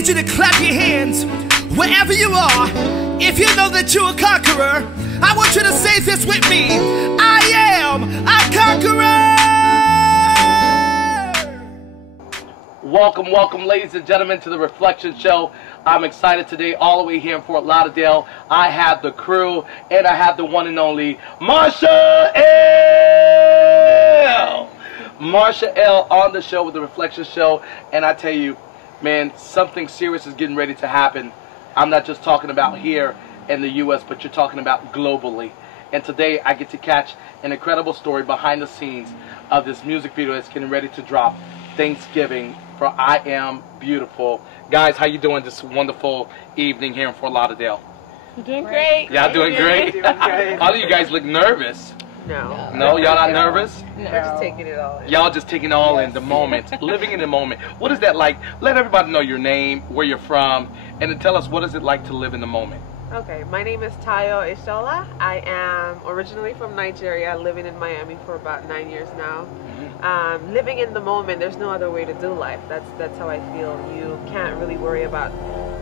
need you to clap your hands wherever you are. If you know that you're a conqueror, I want you to say this with me. I am a conqueror. Welcome, welcome, ladies and gentlemen, to the Reflection Show. I'm excited today, all the way here in Fort Lauderdale. I have the crew, and I have the one and only Marsha Elle. Marsha Elle on the show with the Reflection Show, and I tell you, man, something serious is getting ready to happen. I'm not just talking about here in the U.S., but you're talking about globally. And today I get to catch an incredible story behind the scenes of this music video that's getting ready to drop Thanksgiving for I Am Beautiful. Guys, how you doing this wonderful evening here in Fort Lauderdale? You're doing great. Y'all doing great? All of you guys look nervous. No. No, y'all not nervous? No. We're just taking it all in. Y'all just taking it all in, the moment, living in the moment. What is that like? Let everybody know your name, where you're from, and then tell us what is it like to live in the moment. Okay, my name is Tayo Ishola. I am originally from Nigeria, living in Miami for about 9 years now. Living in the moment, there's no other way to do life. That's how I feel. You can't really worry about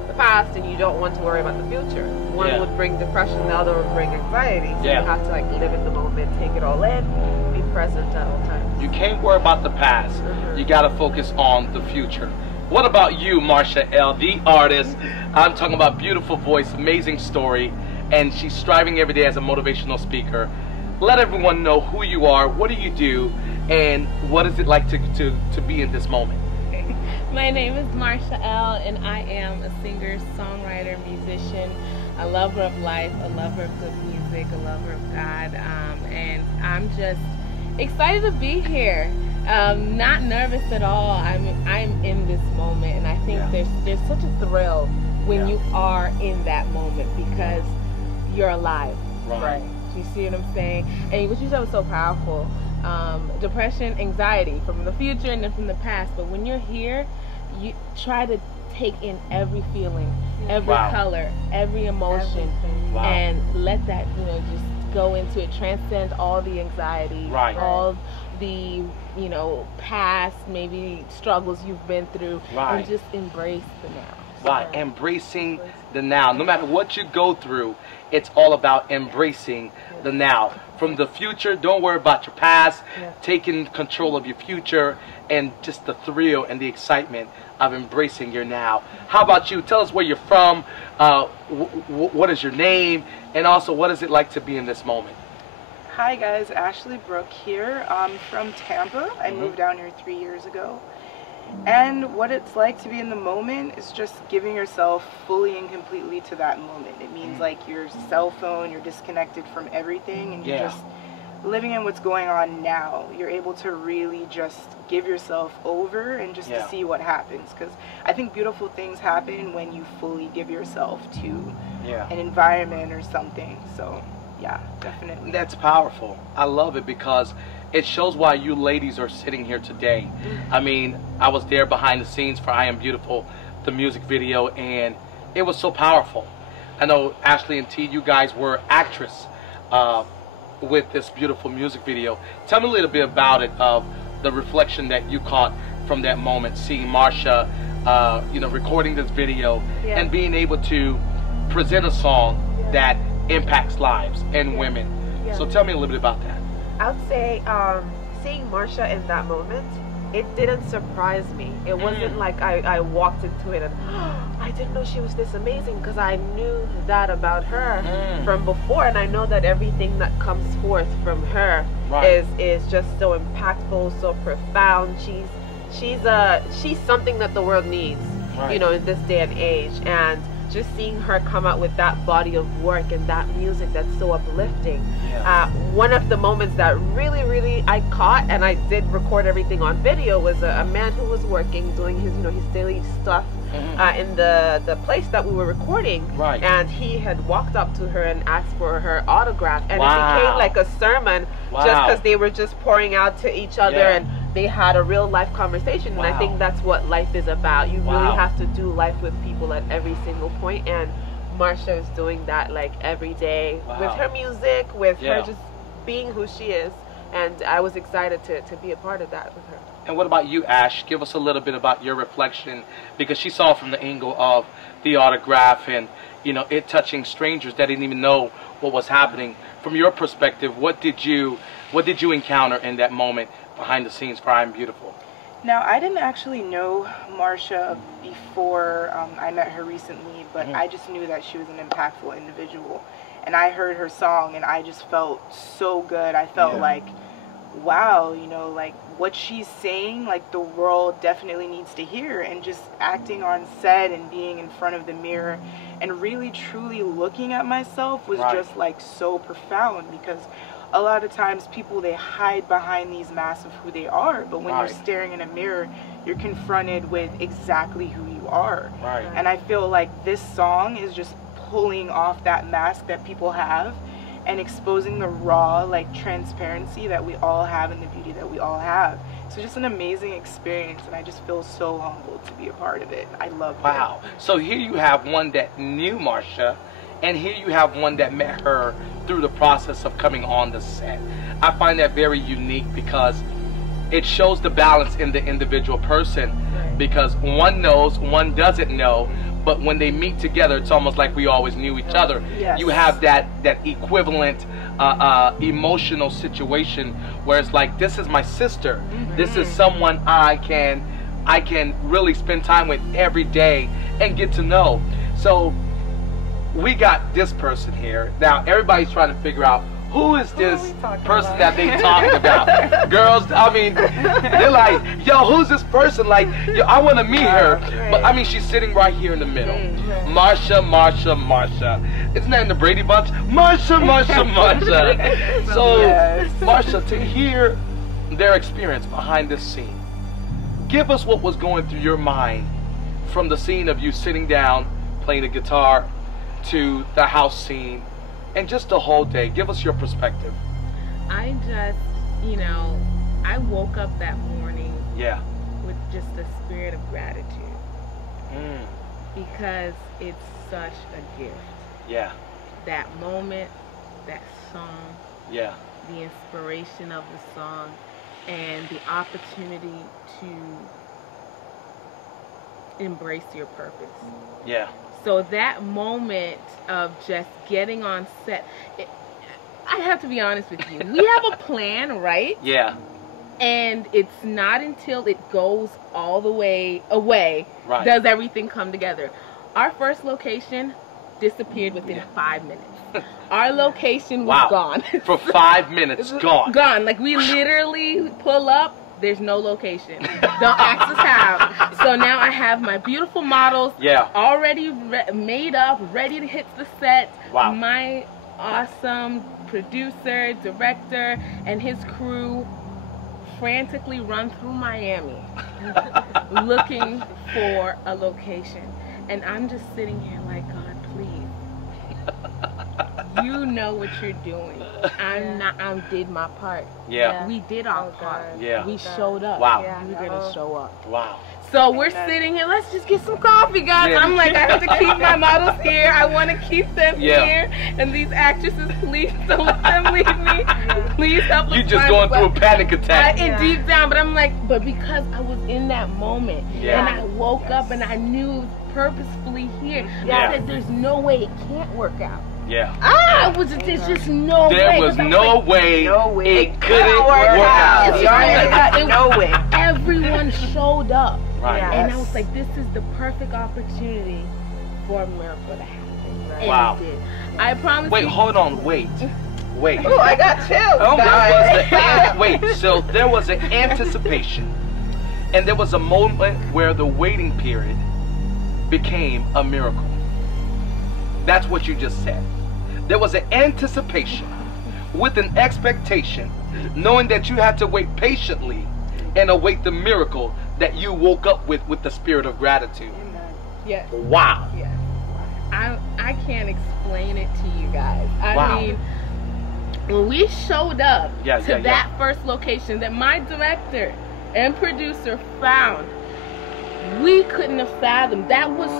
the past, and you don't want to worry about the future. One would bring depression, the other would bring anxiety. So you have to like live in the moment, take it all in, be present at all times. You can't worry about the past. You got to focus on the future. What about you, Marsha Elle, the artist? I'm talking about beautiful voice, amazing story, and she's striving every day as a motivational speaker. Let everyone know who you are, what do you do, and what is it like to be in this moment? My name is Marsha Elle, and I am a singer, songwriter, musician, a lover of life, a lover of good music, a lover of God, and I'm just excited to be here. Not nervous at all. I'm in this moment, and I think there's such a thrill when you are in that moment because you're alive. Right. Do you see what I'm saying? And what you said was so powerful. Depression, anxiety from the future and then from the past. But when you're here, you try to take in every feeling, every color, every emotion, and let that just go into it. Transcend all the anxiety, all the past maybe struggles you've been through, and just embrace the now. Embracing the now. No matter what you go through, it's all about embracing the now. From the future, don't worry about your past. Taking control of your future, and just the thrill and the excitement of embracing your now. How about you? Tell us where you're from. What is your name? And also, what is it like to be in this moment? Hi guys, Ashley Brooke here. I'm from Tampa. I moved down here 3 years ago. And what it's like to be in the moment is just giving yourself fully and completely to that moment. It means like your cell phone, you're disconnected from everything, and you're just living in what's going on now. You're able to really just give yourself over and just to see what happens. Because I think beautiful things happen when you fully give yourself to an environment or something. So yeah, definitely. That's powerful. I love it because it shows why you ladies are sitting here today. I mean, I was there behind the scenes for I Am Beautiful, the music video, and it was so powerful. I know Ashley and T, you guys were actress with this beautiful music video. Tell me a little bit about it, of the reflection that you caught from that moment, seeing Marsha, recording this video and being able to present a song that impacts lives and women. So tell me a little bit about that. I would say seeing Marsha in that moment, it didn't surprise me. It wasn't like I walked into it and I didn't know she was this amazing, because I knew that about her from before, and I know that everything that comes forth from her is just so impactful, so profound. She's something that the world needs, in this day and age. And just seeing her come out with that body of work and that music that's so uplifting. One of the moments that really I caught, and I did record everything on video, was a man who was working, doing his his daily stuff in the place that we were recording, and he had walked up to her and asked for her autograph, and it became like a sermon, just because they were just pouring out to each other, and they had a real life conversation. And I think that's what life is about. You really have to do life with people at every single point, and Marsha is doing that like every day with her music, with her just being who she is, and I was excited to be a part of that with her. And what about you, Ash? Give us a little bit about your reflection, because she saw from the angle of the autograph and, you know, it touching strangers that didn't even know what was happening. From your perspective, what did you encounter in that moment behind the scenes for I Am Beautiful? Now, I didn't actually know Marsha before I met her recently, but I just knew that she was an impactful individual. And I heard her song and I just felt so good. I felt like, wow, you know, like what she's saying, like the world definitely needs to hear. And just acting on set and being in front of the mirror and really truly looking at myself was just like so profound, because a lot of times people, they hide behind these masks of who they are, but when you're staring in a mirror, you're confronted with exactly who you are. And I feel like this song is just pulling off that mask that people have and exposing the raw, like, transparency that we all have and the beauty that we all have. So just an amazing experience, and I just feel so humbled to be a part of it. I love it. Wow. So here you have one that knew Marsha, and here you have one that met her through the process of coming on the set. I find that very unique because it shows the balance in the individual person, because one knows, one doesn't know, but when they meet together, it's almost like we always knew each other. You have that equivalent emotional situation where it's like, this is my sister. This is someone I can really spend time with every day and get to know. So we got this person here. Now everybody's trying to figure out, who is this person that they talked about? Girls, I mean, they're like, yo, who's this person? Like, yo, I want to meet her. But I mean, she's sitting right here in the middle. Marsha, Marsha, Marsha. Isn't that in the Brady Bunch? Marsha, Marsha, Marsha. So, Marsha, to hear their experience behind this scene, give us what was going through your mind from the scene of you sitting down, playing the guitar, to the house scene, and just the whole day. Give us your perspective. I just, you know, I woke up that morning with just a spirit of gratitude. Because it's such a gift. That moment, that song, the inspiration of the song, and the opportunity to embrace your purpose. So that moment of just getting on set, I have to be honest with you. We have a plan, right? And it's not until it goes all the way away does everything come together. Our first location disappeared within 5 minutes. Our location was gone. For 5 minutes, gone. Gone. Like, we literally pull up, there's no location. Don't ask us how. So now I have my beautiful models already made up, ready to hit the set. My awesome producer, director, and his crew frantically run through Miami looking for a location. And I'm just sitting here like, God, please. You know what you're doing. I did my part. We did our part. We showed up. We were going to show up. So we're sitting here, let's just get some coffee, guys. I'm like, I have to keep my models here. I want to keep them here. And these actresses, please don't let them leave me. Please help us. You just going through a panic attack. Deep down, but I'm like, but because I was in that moment, and I woke up and I knew it was purposefully here. I said, there's no way it can't work out. There's just no way. There was no way it couldn't work out. No way. Everyone showed up. And I was like, this is the perfect opportunity for a miracle to happen. And it did. I promise you. Wait, hold on, wait. Oh, I got chills. Wait, so there was an anticipation, and there was a moment where the waiting period became a miracle. That's what you just said. There was an anticipation with an expectation, knowing that you had to wait patiently and await the miracle that you woke up with the spirit of gratitude. Wow. I can't explain it to you guys. I mean, when we showed up to that first location that my director and producer found, we couldn't have fathomed. That was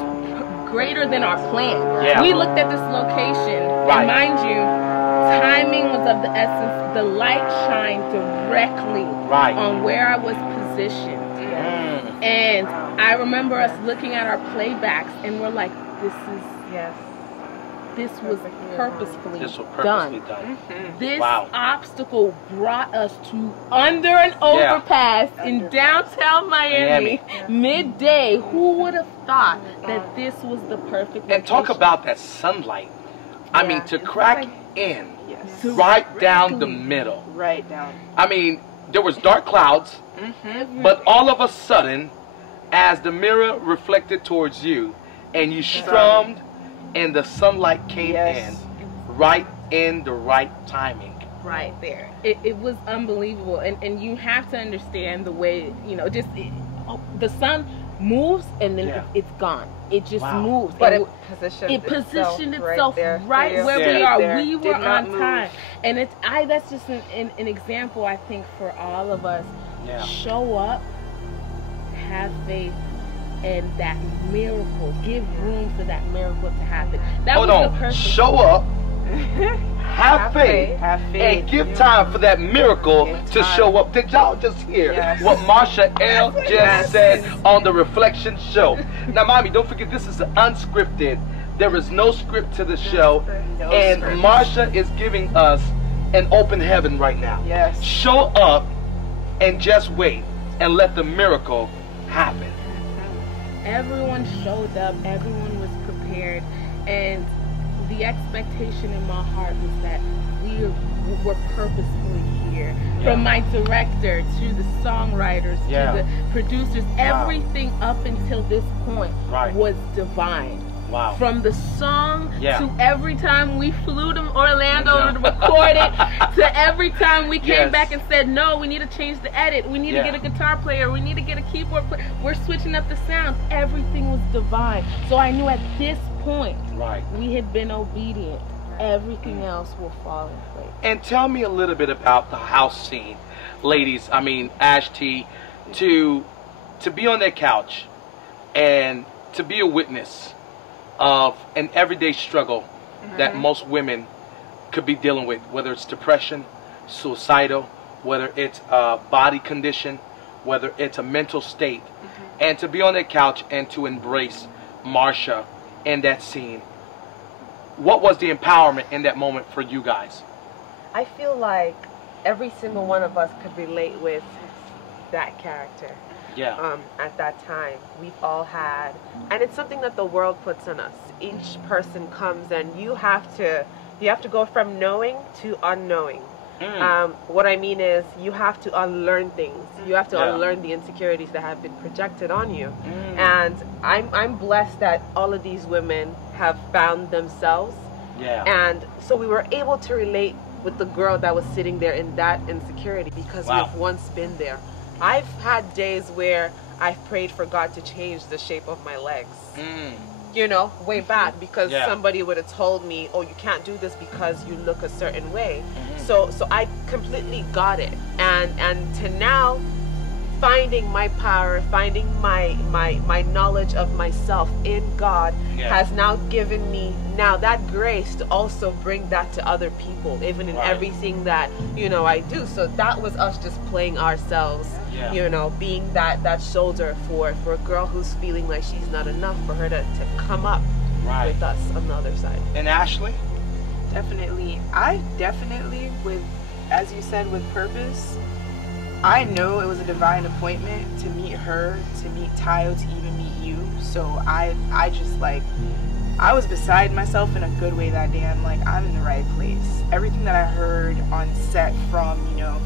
greater than our plan. We looked at this location, and mind you, timing was of the essence. The light shined directly on where I was positioned. And I remember us looking at our playbacks and we're like, this was purposefully done. This obstacle brought us to under an overpass in downtown Miami, midday. Who would have thought that this was the perfect location? And talk about that sunlight. I mean, to crack in right down the middle. Right down. I mean, there was dark clouds, but all of a sudden, as the mirror reflected towards you, and you strummed, and the sunlight came in, right in the right timing. Right there. It was unbelievable. And you have to understand the way, you know, just the sun moves and then it's gone. It just moves. But it positioned itself right where we are. We were on time. And that's just an example, I think, for all of us. Show up, have faith, and that miracle, give room for that miracle to happen. Hold on, show up, have faith, and give time for that miracle to show up. Did y'all just hear what Marsha Elle just said on the Reflection Show? Now, mommy, don't forget, this is unscripted. There is no script to the show, and Marsha is giving us an open heaven right now. Show up and just wait and let the miracle happen. Everyone showed up, everyone was prepared, and the expectation in my heart was that we were purposefully here. From my director to the songwriters to the producers, everything up until this point was divine. From the song to every time we flew to Orlando to record it, to every time we came back and said, no, we need to change the edit, we need to get a guitar player, we need to get a keyboard player, we're switching up the sound. Everything was divine. So I knew at this point we had been obedient. Everything else will fall in place. And tell me a little bit about the house scene, ladies. I mean, Ash T, to be on that couch and to be a witness of an everyday struggle that most women could be dealing with, whether it's depression, suicidal, whether it's a body condition, whether it's a mental state, and to be on that couch and to embrace Marsha in that scene. What was the empowerment in that moment for you guys? I feel like every single one of us could relate with that character. At that time, we've all had, and it's something that the world puts on us. Each person comes, and you have to go from knowing to unknowing. What I mean is, you have to unlearn things. You have to unlearn the insecurities that have been projected on you. And I'm blessed that all of these women have found themselves. And so we were able to relate with the girl that was sitting there in that insecurity because we've once been there. I've had days where I've prayed for God to change the shape of my legs. You know, way back, because somebody would have told me, oh, you can't do this because you look a certain way. So I completely got it. And to now, finding my power, finding my knowledge of myself in God has now given me that grace to also bring that to other people, even in everything that, you know, I do. So that was us just playing ourselves, you know, being that shoulder for a girl who's feeling like she's not enough, for her to come up with us on the other side. And Ashley? Definitely. With, as you said, with purpose, I know it was a divine appointment to meet her, to meet Tayo, to even meet you. So I just, like, I was beside myself in a good way that day. I'm like, I'm in the right place. Everything that I heard on set from, you know,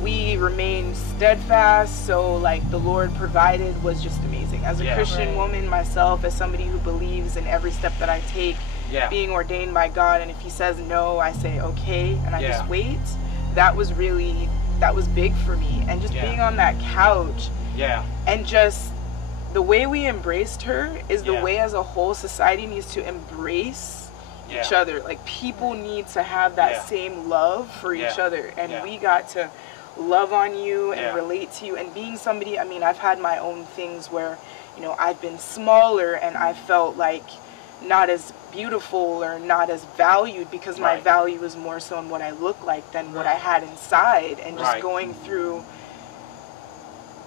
we remained steadfast, so like the Lord provided, was just amazing. As a Christian woman myself, as somebody who believes in every step that I take, being ordained by God, and if he says no, I say okay, and I just wait. That was big for me. And just being on that couch, and just the way we embraced her is the way as a whole society needs to embrace each other. Like, people need to have that same love for each other, and we got to love on you and relate to you. And being somebody, I mean, I've had my own things where, you know, I've been smaller and I felt like not as beautiful or not as valued, because my value is more so in what I look like than what I had inside. And just going through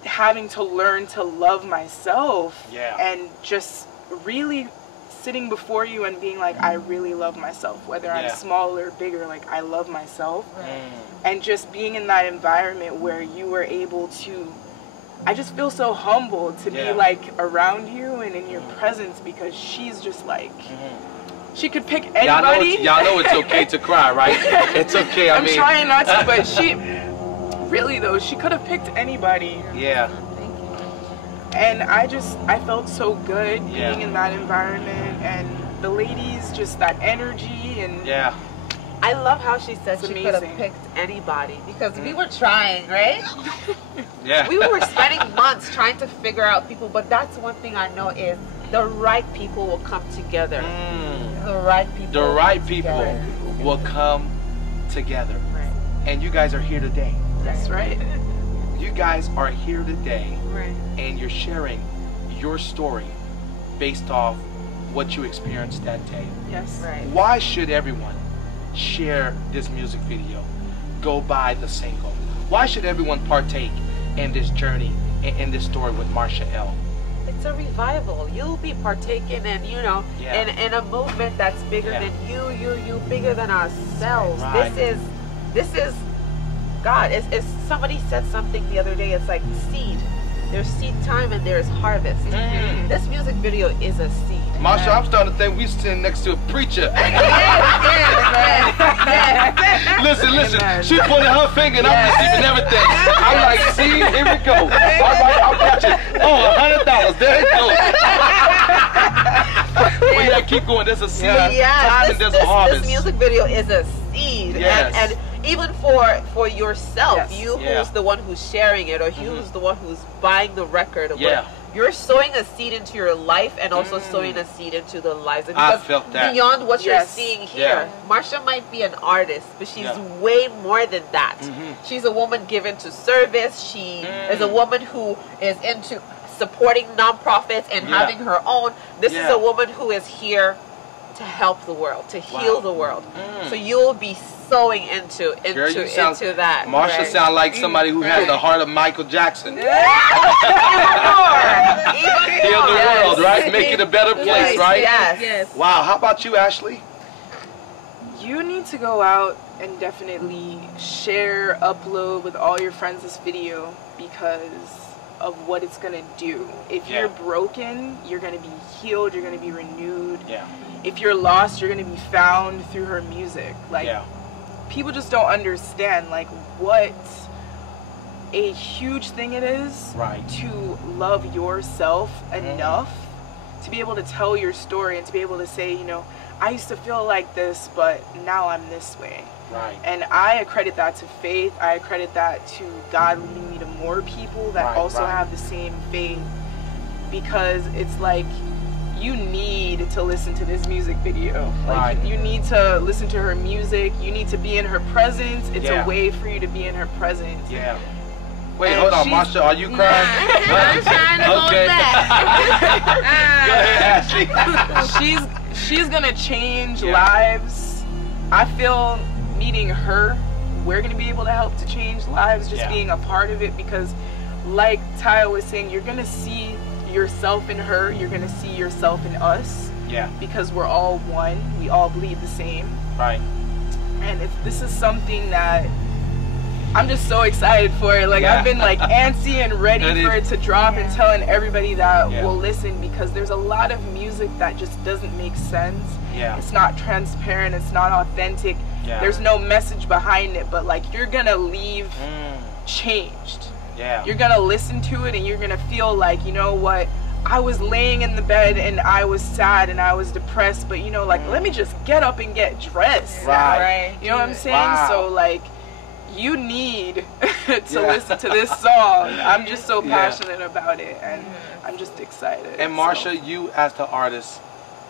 having to learn to love myself and just really sitting before you and being like, I really love myself, whether I'm small or bigger, like I love myself. And just being in that environment where you were able to, I just feel so humbled to be like around you and in your presence, because she's just like, she could pick anybody. Y'all know it's okay to cry, right? It's okay. I'm trying not to, but she, really though, she could have picked anybody. Yeah. And I felt so good being in that environment, and the ladies, just that energy, and I love how she said she could have picked anybody, because we were trying, right? We were spending months trying to figure out people, but that's one thing I know is the right people will come together. The right people will come together. And you guys are here today. That's right. You guys are here today, and you're sharing your story based off what you experienced that day. Yes. Why should everyone share this music video, go buy the single? Why should everyone partake in this journey, in this story with Marsha Elle? It's a revival. You'll be partaking in, you know, in a movement that's bigger than you, bigger than ourselves. This is God. It's somebody said something the other day. It's like seed. There's seed time and there's harvest. This music video is a seed. Marsha, I'm starting to think we sitting next to a preacher. Listen. She pointed her finger and I'm receiving everything. I'm like, see, here we go. All right, I'll catch it. Oh, $100. There it goes. Well, keep going. There's a seed time and there's a harvest. This music video is a seed. And even for yourself, you who's the one who's sharing it, or who's the one who's buying the record, or you're sowing a seed into your life and also sowing a seed into the lives. And I felt that. Beyond what you're seeing here, Marsha might be an artist, but she's way more than that. She's a woman given to service. She is a woman who is into supporting nonprofits and having her own. This is a woman who is here to help the world, to heal the world. So you'll be sowing into that. Marsha sounds like somebody who has the heart of Michael Jackson. Heal the world, right? Make it a better place, right? Yes. Wow. How about you, Ashley? You need to go out and definitely share, upload with all your friends this video, because of what it's gonna do. If you're broken, you're gonna be healed, you're gonna be renewed. If you're lost, you're gonna be found through her music. Like, people just don't understand like what a huge thing it is to love yourself enough to be able to tell your story and to be able to say, you know, I used to feel like this, but now I'm this way. And I accredit that to faith. I accredit that to God leading me to more people that also have the same faith, because it's like, you need to listen to this music video. Like, you need to listen to her music. You need to be in her presence. It's a way for you to be in her presence. Wait, hold on, Marsha, are you crying? I'm trying to hold back. Go ahead, Ashley. She's gonna change lives. I feel meeting her, we're gonna be able to help to change lives, just being a part of it, because like Tayo was saying, you're gonna see yourself in her, you're gonna see yourself in us, because we're all one, we all bleed the same, and if this is something that I'm just so excited for it. Like, I've been like antsy and ready for it to drop, and telling everybody that will listen, because there's a lot of music that just doesn't make sense. It's not transparent, it's not authentic, there's no message behind it, but like, you're gonna leave changed. You're gonna listen to it and you're gonna feel like, you know what, I was laying in the bed and I was sad and I was depressed, but you know, like, let me just get up and get dressed. You know what I'm saying? So like, you need to listen to this song. I'm just so passionate about it, and I'm just excited. And Marsha, you as the artist,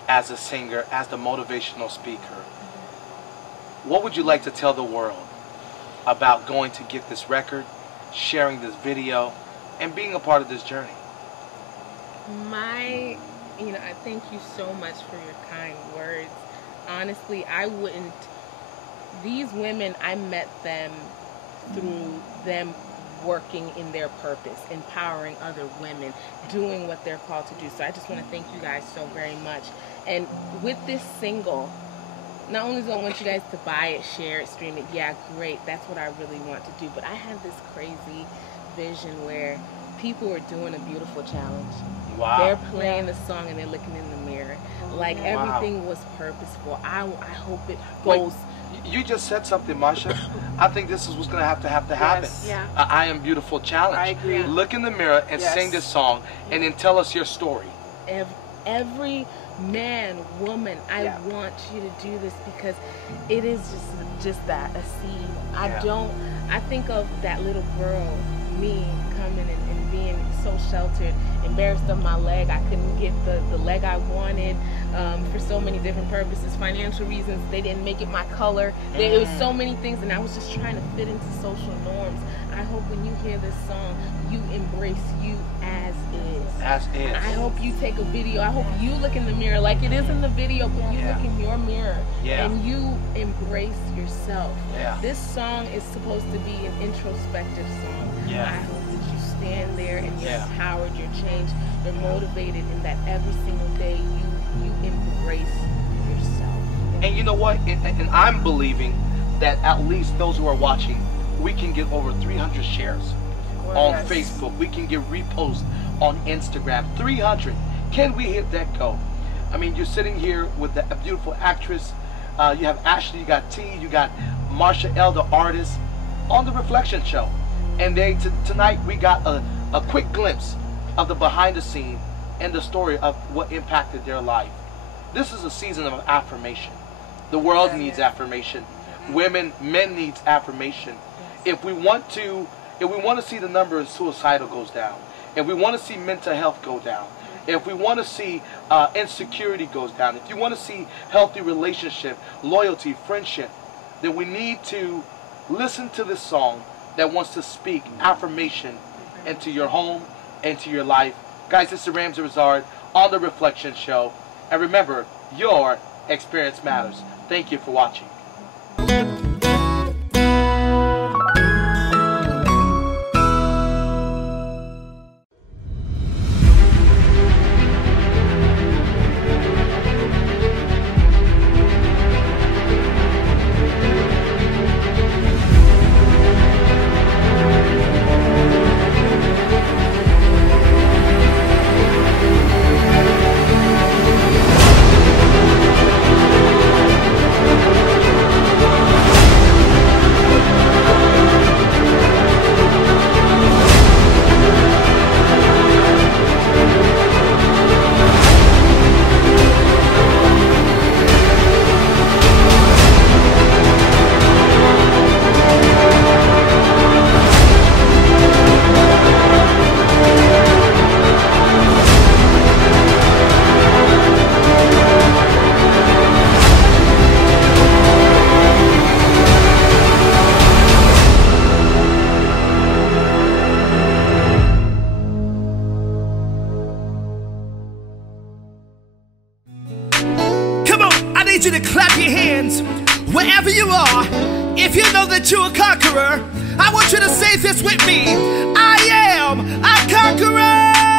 as a singer, as the motivational speaker, what would you like to tell the world about going to get this record, sharing this video, and being a part of this journey? My You know, I thank you so much for your kind words. Honestly, I wouldn't, these women, I met them through them working in their purpose, empowering other women, doing what they're called to do. So I just want to thank you guys so very much. And with this single, not only do I want you guys to buy it, share it, stream it, yeah, great, that's what I really want to do, but I have this crazy vision where people are doing a beautiful challenge. Wow. They're playing the song and they're looking in the mirror. Like everything was purposeful. I hope it goes. Wait, you just said something, Marsha. I think this is what's going to have to happen. Yes. Yeah. I Am Beautiful challenge. I agree. Look in the mirror and sing this song, and then tell us your story. Every man, woman, I want you to do this because it is just that, a seed. I think of that little girl, me coming and being so sheltered, embarrassed of my leg. I couldn't get the leg I wanted for so many different purposes, financial reasons. They didn't make it my color. There was so many things, and I was just trying to fit into social norms. I hope when you hear this song, you embrace you as is. As is. I hope you take a video. I hope you look in the mirror like it is in the video, but you look in your mirror and you embrace yourself. This song is supposed to be an introspective song. I hope that you stand there and you're empowered, you're changed, you're motivated, and that every single day you embrace yourself. And you know what? And I'm believing that at least those who are watching, we can get over 300 shares on Facebook. We can get reposts on Instagram. 300. Can we hit that goal? I mean, you're sitting here with a beautiful actress. You have Ashley, you got T, you got Marsha Elle, the artist, on the Reflection Show. And tonight we got a quick glimpse of the behind the scene and the story of what impacted their life. This is a season of affirmation. The world needs affirmation. Women, men needs affirmation. If we want to see the number of suicidal goes down, if we want to see mental health go down, if we want to see insecurity goes down, if you want to see healthy relationship, loyalty, friendship, then we need to listen to this song that wants to speak affirmation into your home, into your life. Guys, this is Ramsey Rizard on The Reflection Show. And remember, your experience matters. Thank you for watching. You to clap your hands wherever you are. If you know that you're a conqueror, I want you to say this with me. I am a conqueror.